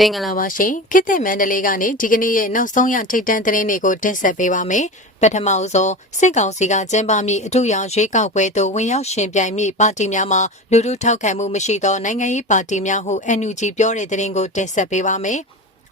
မင်္ဂလာပါရှင်ခေတ်သစ်မန္တလေးကနေဒီကနေ့ရဲ့နောက်ဆုံးရထိတ်တန့်သတင်းတွေကိုတင်ဆက်ပေးပါမယ်ပထမဦးဆုံးစစ်ကောင်စီကကျင်းပမည့်အထူးရောင်ရွေးကောက်ပွဲသို့ဝင်ရောက်ရှင်ပြိုင်မည့်ပါတီများမှာလူထုထောက်ခံမှုမရှိသောနိုင်ငံရေးပါတီများဟု NUG ပြောတဲ့သတင်းကိုတင်ဆက်ပေးပါမယ်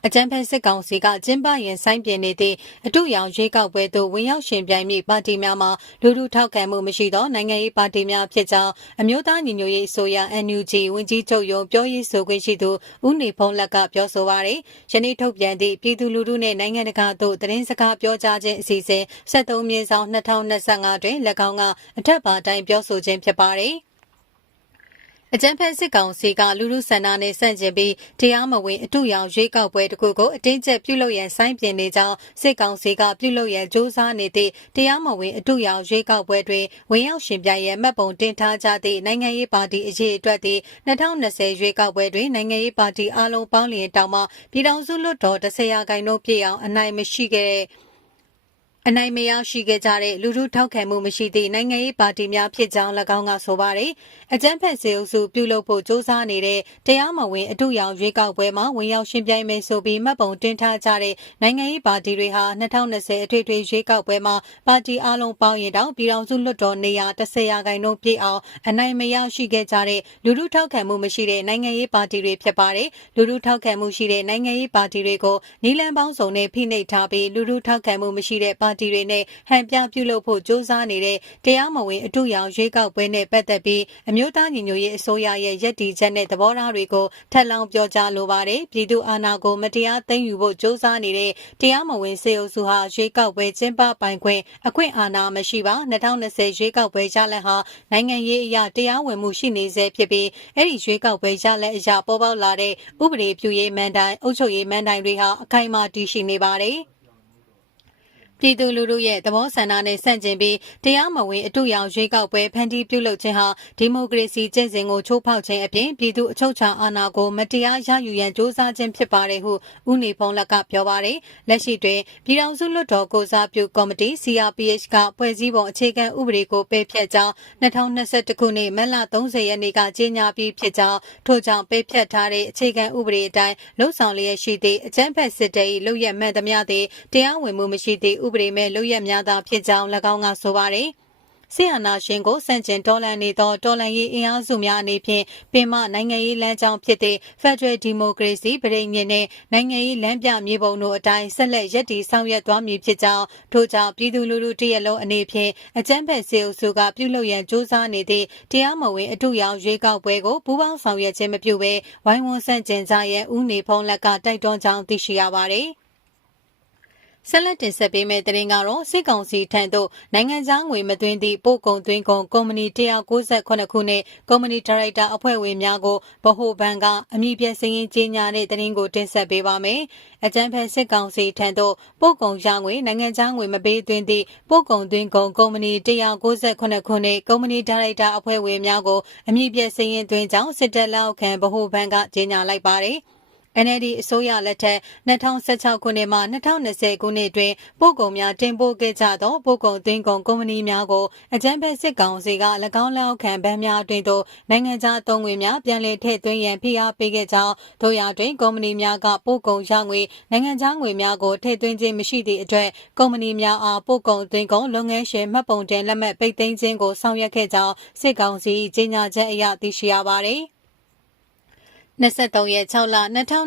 အကြံဖက်စစ်ကောင်စီကကျင်းပရင်ဆိုင်းပြနေသည့်အတူရောင်ရွေးကောက်ပွဲသို့ဝင်ရောက်ရှင်ပြိုင်မိပါတီများမှာလူထုထောက်ခံမှုမရှိသောနိုင်ငံရေးပါတီများဖြစ်ကြောင်းအမျိုးသားညီညွတ်ရေးအစိုးရ NUG ဝန်ကြီးချုပ်ရုံးပြောရေးဆိုခွင့်ရှိသူဦးနေဖုံးလက်ကပြောဆိုပါရယ်ယနေ့ထုတ်ပြန်သည့်ပြည်သူလူထုနှင့်နိုင်ငံတကာသို့သတင်းစကားပြောကြားခြင်းအစီအစဉ်73မြင်းဆောင်2025တွင်၎င်းကအထက်ပါတိုင်းပြောဆိုခြင်းဖြစ်ပါရယ် အကြံဖက်စစ်ကောင်စီကလူလူဆန္ဒနဲ့ဆန့်ကျင်ပြီးတရားမဝင်အတူရောင်ရွေးကောက်ပွဲတစ်ခုကိုအတင်းကျပ်ပြုလုပ်ရန်ဆိုင်းပြနေကြောင်းစစ်ကောင်စီကပြုလုပ်ရန်စ조사နေသည့်တရားမဝင်အတူရောင်ရွေးကောက်ပွဲတွင်ဝင်ရောက်ရှင်ပြိုင်ရန်မှတ်ပုံတင်ထားကြသည့်နိုင်ငံရေးပါတီအရေးအတွက်သည့်2020ရွေးကောက်ပွဲတွင်နိုင်ငံရေးပါတီအလုံးပေါင်းလျင်တောင်မှပြည်ထောင်စုလွှတ်တော်10ရာခိုင်နှုန်းပြည့်အောင်အနိုင်မရှိခဲ့တဲ့ အနိုင်မရရှိခဲ့ကြတဲ့လူထုထောက်ခံမှုမရှိသည့်နိုင်ငံရေးပါတီများဖြစ်ကြောင်း၎င်းကဆိုပါတယ်။အကြမ်းဖက်စေအုပ်စုပြုလုပ်ဖို့စ조사နေတဲ့တရားမဝင်အထုရောင်ရွေးကောက်ပွဲမှာဝင်ရောက်ရှင်ပြိုင်မယ်ဆိုပြီးမှတ်ပုံတင်ထားကြတဲ့နိုင်ငံရေးပါတီတွေဟာ2020အထွေထွေရွေးကောက်ပွဲမှာပါတီအလုံးပေါင်းရင်တောင်ပြည်တော်စုလွှတ်တော်နေရာ10ရာခိုင်နှုန်းပြည့်အောင်အနိုင်မရရှိခဲ့ကြတဲ့လူထုထောက်ခံမှုမရှိတဲ့နိုင်ငံရေးပါတီတွေဖြစ်ပါတယ်။လူထုထောက်ခံမှုရှိတဲ့နိုင်ငံရေးပါတီတွေကိုနီလန်ပေါင်းစုံနဲ့ဖိနှိပ်ထားပြီးလူထုထောက်ခံမှုမရှိတဲ့ပါတီတွေနဲ့ဟန်ပြပြုလုပ်ဖို့ကြိုးစားနေတဲ့တရားမဝင်အထုရောင်ရွေးကောက်ပွဲနဲ့ပတ်သက်ပြီးအမျိုးသားညီညွတ်ရေးအစိုးရရဲ့ရည်တည်ချက်နဲ့သဘောထားတွေကိုထပ်လောင်းပြောကြားလိုပါတယ်။ပြည်သူအာဏာကိုမတရားသိမ်းယူဖို့ကြိုးစားနေတဲ့တရားမဝင်စေအုပ်စုဟာရွေးကောက်ပွဲကျင်းပပိုင်ခွင့်အခွင့်အာဏာမရှိပါ2020ရွေးကောက်ပွဲရလဒ်ဟာနိုင်ငံရေးအရတရားဝင်မှုရှိနေစေဖြစ်ပြီးအဲ့ဒီရွေးကောက်ပွဲရလဒ်အရပေါ်ပေါက်လာတဲ့ဥပဒေပြုရေးမန်တိုင်အုပ်ချုပ်ရေးမန်တိုင်တွေဟာအခိုင်အမာတည်ရှိနေပါတယ်။ ပြည်သူလူထုရဲ့သဘောဆန္ဒနဲ့ဆန့်ကျင်ပြီးတရားမဝင်အတူရောင်ရွေးကောက်ပွဲဖန်တီးပြုလုပ်ခြင်းဟာဒီမိုကရေစီကျင့်စဉ်ကိုချိုးဖောက်ခြင်းအပြင်ပြည်သူအချုပ်အခြာအာဏာကိုမတရားရယူရန်စ조사ခြင်းဖြစ်ပါတယ်ဟုဦးနေဖုံးလက်ကပြောပါတယ်။လက်ရှိတွင်ပြည်ထောင်စုလွှတ်တော်ကိုစားပြုကော်မတီ CRPH ကဖွဲ့စည်းပုံအခြေခံဥပဒေကိုပယ်ဖျက်ကြောင်း2021ခုနှစ်မတ်လ30ရက်နေ့ကကြေညာပြီးဖြစ်ကြောင်းထို့ကြောင့်ပယ်ဖျက်ထားတဲ့အခြေခံဥပဒေအတိုင်းလှုပ်ဆောင်လျက်ရှိသည့်အကြမ်းဖက်စစ်တပ်၏လုပ်ရမှန်သမျှသည်တရားဝင်မှုမရှိသည့်ဥပဒေမဲ့လုပ်ရများသာဖြစ်ကြောင်း၎င်းကဆိုပါတယ်။ဆီယနာရှင်ကိုစန့်ကျင်တော်လှန်နေသောတော်လှန်ရေးအင်အားစုများအနေဖြင့်ပင်မနိုင်ငံရေးလမ်းကြောင်းဖြစ်တဲ့ Federal Democracy ပြည်ညင်နဲ့နိုင်ငံရေးလမ်းပြမြေပုံတို့အတိုင်းဆက်လက်ရည်တည်ဆောင်ရွက်သွားမည်ဖြစ်ကြောင်းထို့ကြောင့်ပြည်သူလူထုတရက်လုံးအနေဖြင့်အကြမ်းဖက်စေအုပ်စုကပြုလုပ်ရန်စ조사နေသည့်တရားမဝင်အထုရောင်ရွေးကောက်ပွဲကိုပူးပေါင်းဆောင်ရွက်ခြင်းမပြုဘဲဝိုင်းဝန်းဆန့်ကျင်ကြရန်ဦးနေဖုံးလက်ကတိုက်တွန်းကြောင်းသိရှိရပါတယ်။ ဆက်လက်တင်ဆက်ပေးမယ့်သတင်းကတော့စစ်ကောင်စီထံသို့နိုင်ငံခြားငွေမသွင်းသည့်ပို့ကုန်သွင်းကုန်ကုမ္ပဏီ198ခုနှင့်ကုမ္ပဏီဒါရိုက်တာအဖွဲ့ဝင်များကိုဗဟိုဘဏ်ကအမည်ပြစည်ရင်ကြေညာတဲ့သတင်းကိုတင်ဆက်ပေးပါမယ်။အကြံဖက်စစ်ကောင်စီထံသို့ပို့ကုန်ရငွေနိုင်ငံခြားငွေမပေးသွင်းသည့်ပို့ကုန်သွင်းကုန်ကုမ္ပဏီ198ခုနှင့်ကုမ္ပဏီဒါရိုက်တာအဖွဲ့ဝင်များကိုအမည်ပြစည်ရင်သွင်းကြောင်းစစ်တပ်လက်အောက်ခံဗဟိုဘဏ်ကကြေညာလိုက်ပါတယ်။ NLD အစိုးရလက်ထက်2016ခုနှစ်မှ2020ခုနှစ်တွင်ပို့ကုန်များတင်ပို့ခဲ့ကြသောပို့ကုန်သွင်းကုန်ကုမ္ပဏီများကိုအကြံဖက်စစ်ကောင်စီက၎င်းလက်အောက်ခံဗန်းများတွင်သို့နိုင်ငံခြားသုံးငွေများပြန်လည်ထည့်သွင်းရန်ဖိအားပေးခဲ့ကြောင်းတို့ရာတွင်ကုမ္ပဏီများကပို့ကုန်ရငွေနိုင်ငံခြားငွေများကိုထည့်သွင်းခြင်းမရှိသည့်အတွက်ကုမ္ပဏီများအားပို့ကုန်သွင်းကုန်လုပ်ငန်းရှင်မှတ်ပုံတင်လက်မှတ်ပိတ်သိမ်းခြင်းကိုဆောင်ရွက်ခဲ့ကြောင်းစစ်ကောင်စီကြေညာချက်အရသိရှိရပါသည် 23ရက်6လ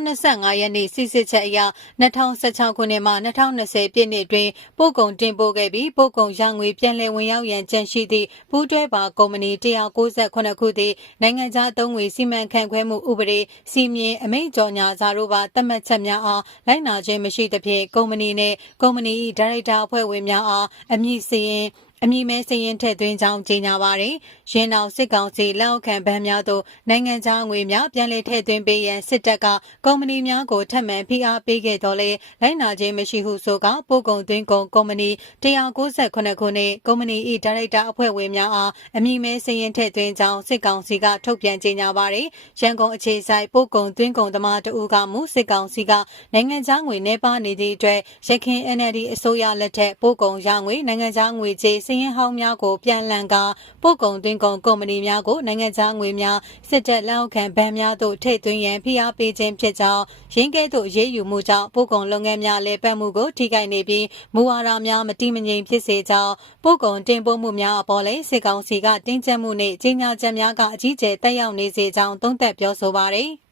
2025ရက်နေ့စစ်စစ်ချက်အရ2016ခုနှစ်မှ2020ပြည့်နှစ်တွင်ပို့ကုန်တင်ပို့ခဲ့ပြီးပို့ကုန်ရငွေပြန်လည်ဝင်ရောက်ရန်ကြံရှိသည့်ပူးတွဲပါကုမ္ပဏီ198ခုသည်နိုင်ငံခြားသုံးငွေစီမံခန့်ခွဲမှုဥပဒေစီမင်းအမိန့်ကြော်ညာစာတို့ပါသတ်မှတ်ချက်များအားလိုက်နာခြင်းမရှိသဖြင့်ကုမ္ပဏီနှင့်ကုမ္ပဏီ၏ဒါရိုက်တာအဖွဲ့ဝင်များအားအမည်စရင် အမည်မဲစရင်ထည့်သွင်းကြောင်းကြေညာပါတယ်။ရင်းနောက်စစ်ကောင်စီလက်အောက်ခံဗန်းများသို့နိုင်ငံခြားငွေများပြန်လည်ထည့်သွင်းပေးရန်စစ်တပ်ကကုမ္ပဏီများကိုထပ်မံဖိအားပေးခဲ့တော်လဲလိုက်နာခြင်းမရှိဟုဆိုကပို့ကုန်သွင်းကုန်ကုမ္ပဏီ198ခုနှစ်ကုမ္ပဏီ၏ဒါရိုက်တာအဖွဲ့ဝင်များအားအမည်မဲစရင်ထည့်သွင်းကြောင်းစစ်ကောင်စီကထုတ်ပြန်ကြေညာပါတယ်။ရန်ကုန်အခြေဆိုင်ပို့ကုန်သွင်းကုန်သမားတဦးကမူစစ်ကောင်စီကနိုင်ငံခြားငွေနှဲပါနေသည့်အတွက်ရခိုင် NLD အစိုးရလက်ထက်ပို့ကုန်ရငွေနိုင်ငံခြားငွေကြေးစည်ရင်ဟောင်းများကိုပြန်လည်ကာပို့ကုန်သွင်းကုန်ကုမ္ပဏီများကိုနိုင်ငံခြားငွေများစစ်တပ်လက်အောက်ခံဗန်များသို့ထိတ်သွင်းရန်ဖိအားပေးခြင်းဖြစ်ကြောင်းရင်းကဲ့သို့ရေးယူမှုကြောင့်ပို့ကုန်လုပ်ငန်းများလည်းပတ်မှုကိုထိခိုက်နေပြီးမူဝါဒများမတိမငြိမ်ဖြစ်စေကြောင်းပို့ကုန်တင်ပို့မှုများအပေါ်လည်းစစ်ကောင်စီကတင်းကျပ်မှုနှင့်ကြီးညာချက်များကအကြီးအကျယ်တက်ရောက်နေစေကြောင်းသုံးသပ်ပြောဆိုပါရယ်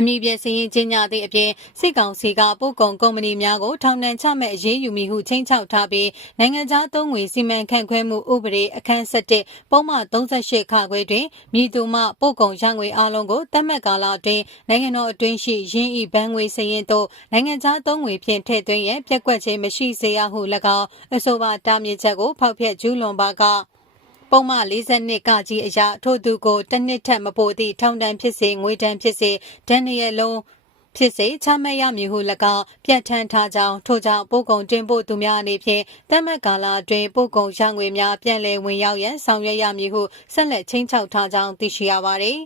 အမည်ပြစည်ရင်ချင်းညာသည့်အပြင်စစ်ကောင်စီကပို့ကုန်ကုမ္ပဏီများကိုထောင်ဒဏ်ချမဲ့အရေးယူမိဟုချင်းချောက်ထားပြီးနိုင်ငံခြားသုံးငွေစီမံခန့်ခွဲမှုဥပဒေအခန်း7ပုံမှန်38ခါခွဲတွင်မြည်သူမှပို့ကုန်ရငွေအလုံးကိုတတ်မှတ်ကာလအတွင်းနိုင်ငံတော်အတွင်းရှိရင်းဤဘဏ်ငွေစည်ရင်တို့နိုင်ငံခြားသုံးငွေဖြင့်ထည့်သွင်းရန်ပြက်ကွက်ခြင်းမရှိစေရဟု၎င်းအဆိုပါတားမြစ်ချက်ကိုဖောက်ဖျက်ကျူးလွန်ပါက ပုံမှ42ကကြီးအရာထို့သူကိုတစ်နှစ်ထက်မပိုသည့်ထောင်ဒဏ်ဖြစ်စေငွေဒဏ်ဖြစ်စေဒဏ်ရလုံးဖြစ်စေချမှတ်ရမည်ဟု၎င်းပြဋ္ဌာန်းထားကြောင်းထို့ကြောင့်ပို့ကုန်တင်ပို့သူများအနေဖြင့်တတ်မှတ်ကာလအတွင်းပို့ကုန်ရငွေများပြန်လည်ဝင်ရောက်ရန်ဆောင်ရွက်ရမည်ဟုဆက်လက်ချင်းချောက်ထားကြောင်းသိရှိရပါသည်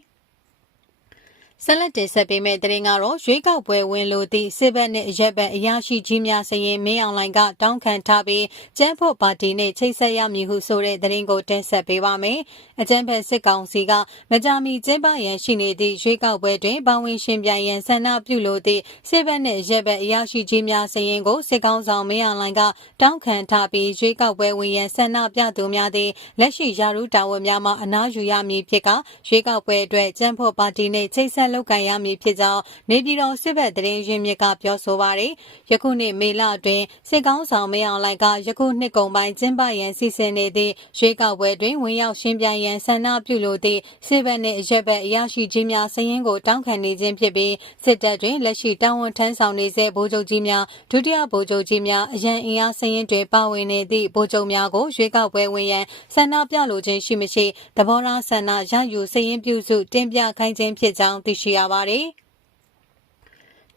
ဆက်လက်တင်ဆက်ပေးမယ့်တရင်ကတော့ရွေးကောက်ပွဲဝင်လို့သည့်စစ်ဘက်နဲ့အရက်ဘက်အရာရှိကြီးများစရင်မင်းအောင်လှိုင်ကတောင်းခံထားပြီးကျန်းဖို့ပါတီနဲ့ချိတ်ဆက်ရမည်ဟုဆိုတဲ့တရင်ကိုတင်ဆက်ပေးပါမယ်။အကျန်းဖက်စစ်ကောင်စီကမကြာမီကျင်းပရန်ရှိနေသည့်ရွေးကောက်ပွဲတွင်ပါဝင်ရှင်ပြိုင်ရန်ဆန္ဒပြုလို့သည့်စစ်ဘက်နဲ့အရက်ဘက်အရာရှိကြီးများစရင်ကိုစစ်ကောင်ဆောင်မင်းအောင်လှိုင်ကတောင်းခံထားပြီးရွေးကောက်ပွဲဝင်ရန်ဆန္ဒပြသူများသည့်လက်ရှိယာရုတာဝန်များမှအနားယူရမည်ဖြစ်ကရွေးကောက်ပွဲအတွက်ကျန်းဖို့ပါတီနဲ့ချိတ်ဆက်လုပ်ကိုင်ရမည်ဖြစ်ကြောင်းနေပြည်တော်စစ်ဘက်သတင်းရင်းမြစ်ကပြောဆိုပါရယ်ယခုနှစ်မေလအတွင်းစစ်ကောင်းဆောင်မင်းအောင်လှိုင်ကယခုနှစ်ကုန်ပိုင်းကျင်းပရန်စီစဉ်နေသည့်ရွေးကောက်ပွဲတွင်ဝင်ရောက်ရှင်းပြရန်ဆန္ဒပြုလိုသည့်စစ်ဘက်နှင့်အရက်ဘက်အရာရှိကြီးများစရင်ကိုတောင်းခံနေခြင်းဖြစ်ပြီးစစ်တပ်တွင်လက်ရှိတာဝန်ထမ်းဆောင်နေဆဲဗိုလ်ချုပ်ကြီးများဒုတိယဗိုလ်ချုပ်ကြီးများအရန်အင်အားစရင်တွေပါဝင်နေသည့်ဗိုလ်ချုပ်များကိုရွေးကောက်ပွဲဝင်ရန်ဆန္ဒပြလိုခြင်းရှိမရှိသဘောထားဆန္ဒရယူစရင်ပြုစုတင်ပြခိုင်းခြင်းဖြစ်ကြောင်းသိရှိရပါသည်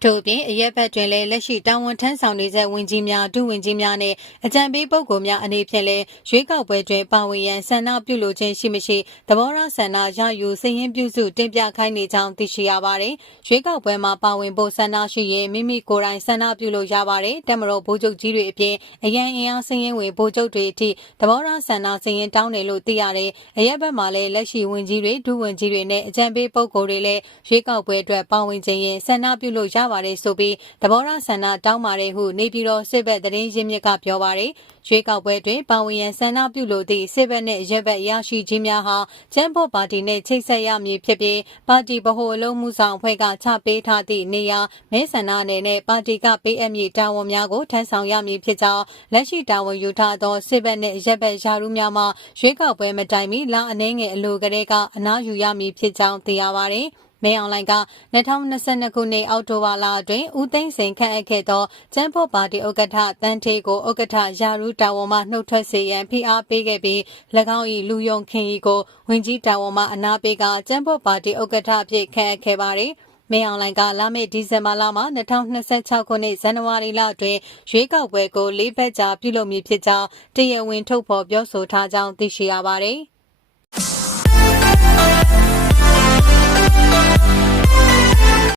ထို့ပြင်အရက်ဘက်တွင်လည်းလက်ရှိတာဝန်ထမ်းဆောင်နေသောဝန်ကြီးများဒုဝန်ကြီးများနှင့်အကြံပေးပုဂ္ဂိုလ်များအနေဖြင့်လည်းရွေးကောက်ပွဲတွင်ပါဝင်ရန်ဆန္ဒပြုလိုခြင်းရှိမရှိသဘောထားဆန္ဒရယူစည်ရင်းပြုစုတင်ပြခိုင်းနေကြောင်းသိရှိရပါတယ်။ရွေးကောက်ပွဲမှာပါဝင်ဖို့ဆန္ဒရှိရင်မိမိကိုယ်တိုင်ဆန္ဒပြုလို့ရပါတယ်။တက်မတော်ဗိုလ်ချုပ်ကြီးတွေအပြင်အရန်အင်အားစည်ရင်းဝင်ဗိုလ်ချုပ်တွေအထိသဘောထားဆန္ဒစည်ရင်းတောင်းတယ်လို့သိရတယ်။အရက်ဘက်မှာလည်းလက်ရှိဝန်ကြီးတွေဒုဝန်ကြီးတွေနဲ့အကြံပေးပုဂ္ဂိုလ်တွေလည်းရွေးကောက်ပွဲအတွက်ပါဝင်ခြင်းရင်ဆန္ဒပြုလို့ရပါတယ်ဆိုပြီးသဘောထားဆန္ဒတောင်းပါတယ်ဟုနေပြည်တော်စစ်ဘက်သတင်းရင်းမြစ်ကပြောပါတယ်ရွေးကောက်ပွဲတွင်ပါဝင်ရန်ဆန္ဒပြုလိုသည့်စစ်ဘက်နှင့်ရက်ဘက်ရရှိကြီးများဟာကျန်းဖို့ပါတီနှင့်ချိတ်ဆက်ရမည်ဖြစ်ပြီးပါတီဗဟိုအလုံးမှုဆောင်အဖွဲ့ကချပေးထားသည့်နေရာမဲဆန္ဒနယ်နဲ့ပါတီကပေးအပ်မည့်တာဝန်များကိုထမ်းဆောင်ရမည်ဖြစ်ကြောင်းလက်ရှိတာဝန်ယူထားသောစစ်ဘက်နှင့်ရက်ဘက်ယာရုများမှရွေးကောက်ပွဲမတိုင်မီလအနေငယ်အလိုကလေးကအနားယူရမည်ဖြစ်ကြောင်းသိရပါသည် မဲအောင်လိုင်က2022ခုနှစ်အောက်တိုဘာလအတွင်းဦးသိန်းစိန်ခန့်အပ်ခဲ့သောကျန်းဖို့ပါတီဥက္ကဋ္ဌတန်းထေးကိုဥက္ကဋ္ဌယာရုတာဝန်မှနှုတ်ထွက်စေရန်ဖိအားပေးခဲ့ပြီး၎င်း၏လူယုံခင်ဤကိုဝင်ကြီးတာဝန်မှအနာပေးကကျန်းဖို့ပါတီဥက္ကဋ္ဌအဖြစ်ခန့်အပ်ခဲ့ပါသည်မင်းအောင်လိုင်ကလာမယ့်ဒီဇင်ဘာလမှာ2026ခုနှစ်ဇန်နဝါရီလအတွင်းရွေးကောက်ပွဲကိုလေးဘက်ကြာပြုလုပ်မည်ဖြစ်ကြောင်းတရားဝင်ထုတ်ဖော်ပြောဆိုထားကြောင်းသိရှိရပါတယ်။